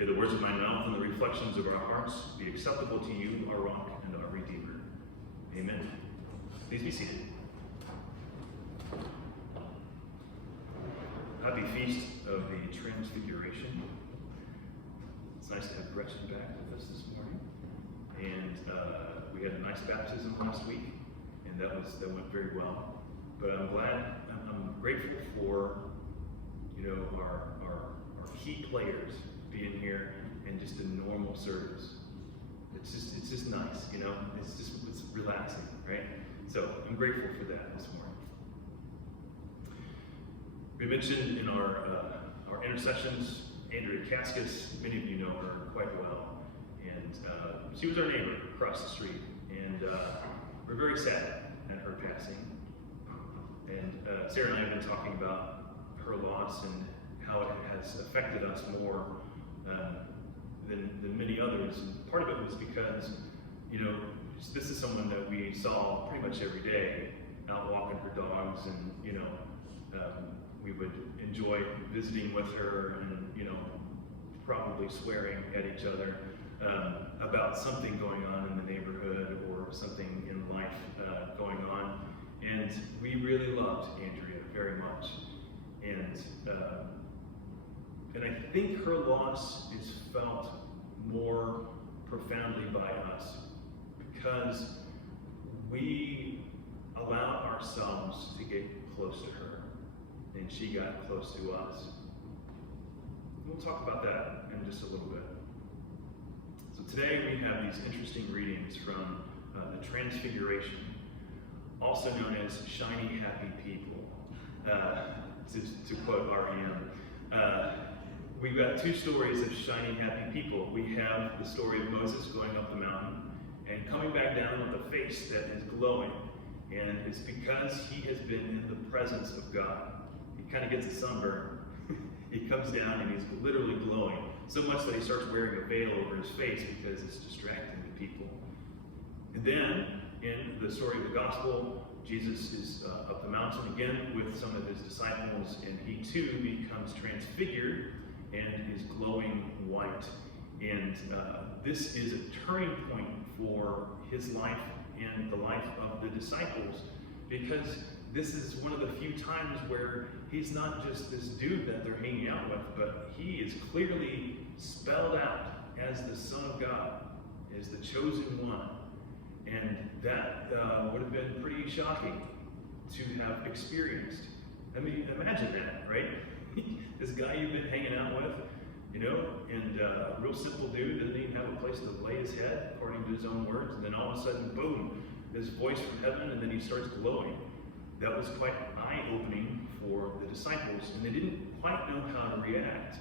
May the words of my mouth and the reflections of our hearts be acceptable to you, our rock and our redeemer. Amen. Please be seated. Happy Feast of the Transfiguration. It's nice to have Gretchen back with us this morning. And we had a nice baptism last week, and that went very well. But I'm grateful for, our key players being here and just a normal service. It's just nice, it's relaxing, right? So I'm grateful for that this morning. We mentioned in our intercessions, Andrea Cascas. Many of you know her quite well, and she was our neighbor across the street, and we're very sad at her passing. And Sarah and I have been talking about her loss and how it has affected us more than many others. And part of it was because, this is someone that we saw pretty much every day, out walking her dogs, and we would enjoy visiting with her, and probably swearing at each other about something going on in the neighborhood or something in life going on. And we really loved Andrea very much. And I think her loss is felt more profoundly by us because we allowed ourselves to get close to her, and she got close to us. We'll talk about that in just a little bit. So today we have these interesting readings from the Transfiguration, also known as Shiny Happy People, to quote R.E.M. We've got two stories of shiny happy people. We have the story of Moses going up the mountain and coming back down with a face that is glowing, and it's because he has been in the presence of God. He kind of gets a sunburn. He comes down and he's literally glowing, so much that he starts wearing a veil over his face because it's distracting the people. And then, in the story of the gospel, Jesus is up the mountain again with some of his disciples, and he too becomes transfigured and is glowing white. And this is a turning point for his life and the life of the disciples, because this is one of the few times where he's not just this dude that they're hanging out with, but he is clearly spelled out as the Son of God, as the chosen one. And that would have been pretty shocking to have experienced. I mean, imagine that, right? This guy you've been hanging out with, and a real simple dude, doesn't even have a place to lay his head, according to his own words, and then all of a sudden, boom, this voice from heaven, and then he starts glowing. That was quite eye-opening for the disciples, and they didn't quite know how to react.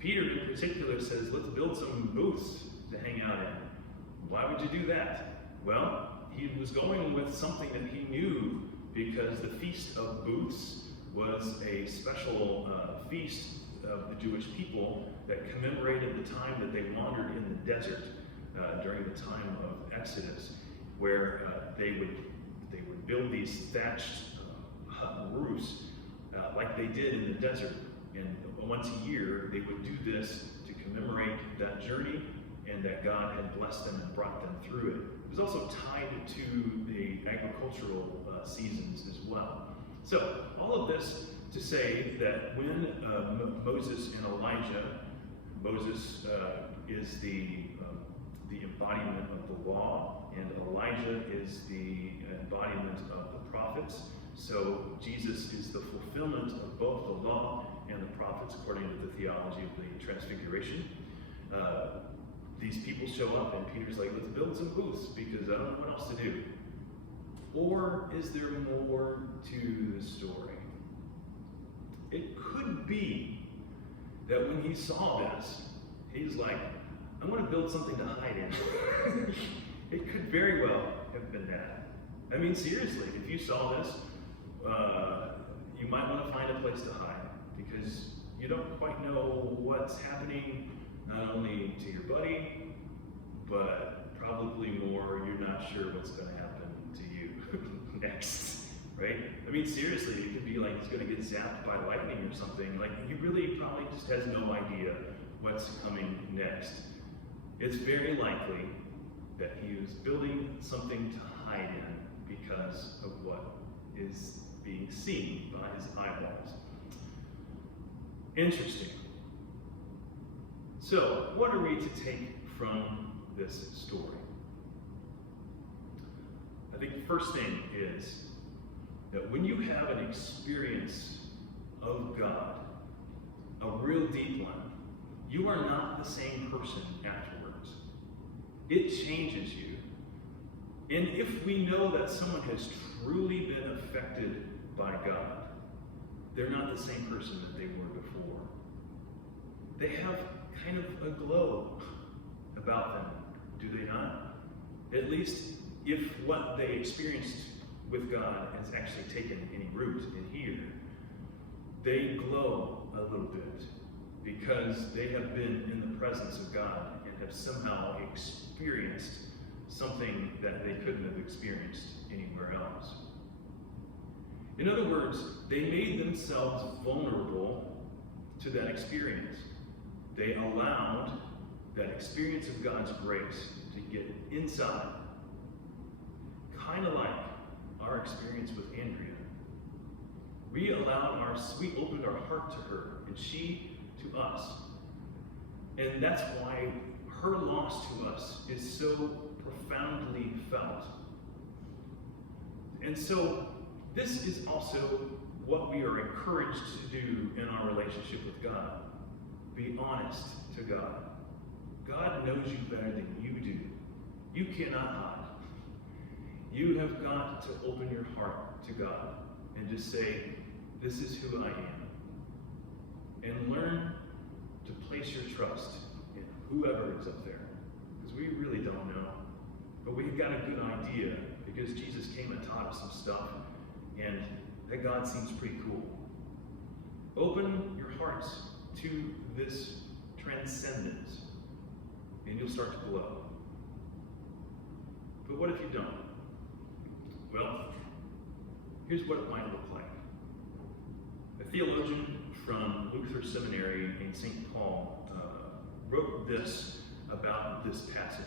Peter, in particular, says, let's build some booths to hang out in. Why would you do that? Well, he was going with something that he knew, because the Feast of Booths was a special feast of the Jewish people that commemorated the time that they wandered in the desert during the time of Exodus, where they would build these thatched roofs like they did in the desert. And once a year, they would do this to commemorate that journey and that God had blessed them and brought them through it. It was also tied to the agricultural seasons as well. So all of this to say that when Moses and Elijah, Moses is the embodiment of the law, and Elijah is the embodiment of the prophets. So Jesus is the fulfillment of both the law and the prophets, according to the theology of the Transfiguration. These people show up, and Peter's like, let's build some booths, because I don't know what else to do. Or is there more to the story? It could be that when he saw this, he's like, I'm going to build something to hide in. It could very well have been that. I mean, seriously, if you saw this, you might want to find a place to hide, because you don't quite know what's happening, not only to your buddy, but probably more, you're not sure what's going to happen to you next, right? I mean, seriously, it could be like he's going to get zapped by lightning or something. Like, he really probably just has no idea what's coming next. It's very likely that he was building something to hide in because of what is being seen by his eyeballs. Interesting. So, what are we to take from this story? I think the first thing is that when you have an experience of God, a real deep one, you are not the same person afterwards. It changes you. And if we know that someone has truly been affected by God, they're not the same person that they were before. They have kind of a glow about them, do they not? At least if what they experienced with God has actually taken any root in here, they glow a little bit because they have been in the presence of God and have somehow experienced something that they couldn't have experienced anywhere else. In other words, they made themselves vulnerable to that experience. They allowed that experience of God's grace to get inside. Kind of like our experience with Andrea. We opened our heart to her, and she to us. And that's why her loss to us is so profoundly felt. And so, this is also what we are encouraged to do in our relationship with God. Be honest to God. God knows you better than you do. You cannot hide. You have got to open your heart to God and just say, this is who I am. And learn to place your trust in whoever is up there. Because we really don't know. But we've got a good idea because Jesus came and taught us some stuff. And that God seems pretty cool. Open your hearts to this transcendence. And you'll start to glow. But what if you don't? Well, here's what it might look like. A theologian from Luther Seminary in St. Paul wrote this about this passage,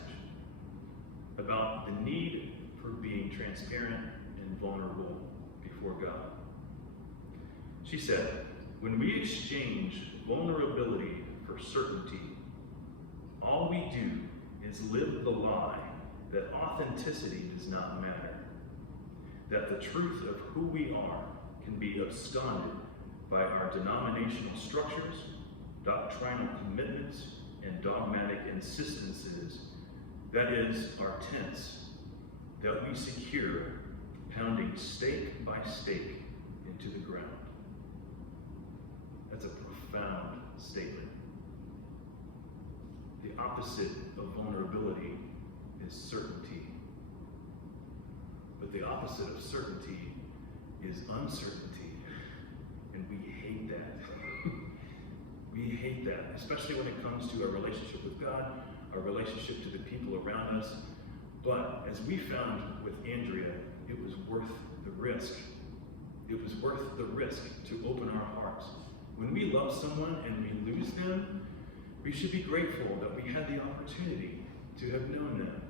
about the need for being transparent and vulnerable before God. She said, when we exchange vulnerability for certainty, all we do is live the lie that authenticity does not matter, that the truth of who we are can be absconded by our denominational structures, doctrinal commitments, and dogmatic insistences, that is, our tents, that we secure, pounding stake by stake into the ground. That's a profound statement. The opposite of vulnerability is certainty. But the opposite of certainty is uncertainty. And we hate that. We hate that, especially when it comes to our relationship with God, our relationship to the people around us. But as we found with Andrea, it was worth the risk. It was worth the risk to open our hearts. When we love someone and we lose them, we should be grateful that we had the opportunity to have known them,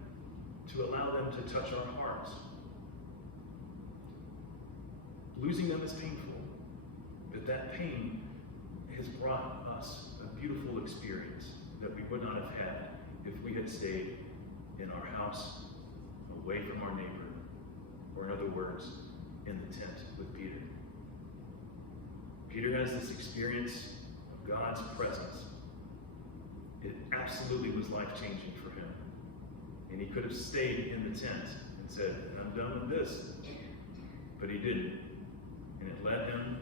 to allow them to touch our hearts. Losing them is painful, but that pain has brought us a beautiful experience that we would not have had if we had stayed in our house, away from our neighbor, or in other words, in the tent with Peter. Peter has this experience of God's presence. It absolutely was life-changing for him. And he could have stayed in the tent and said, I'm done with this. But he didn't. And it led him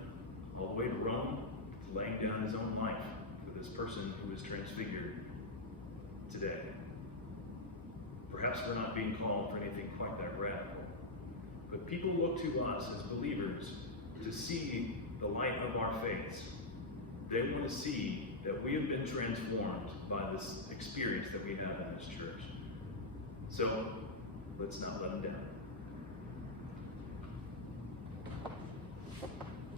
all the way to Rome, to laying down his own life for this person who is transfigured today. Perhaps we're not being called for anything quite that radical. But people look to us as believers to see the light of our faiths. They want to see that we have been transformed by this experience that we have in this church. So, let's not let them down.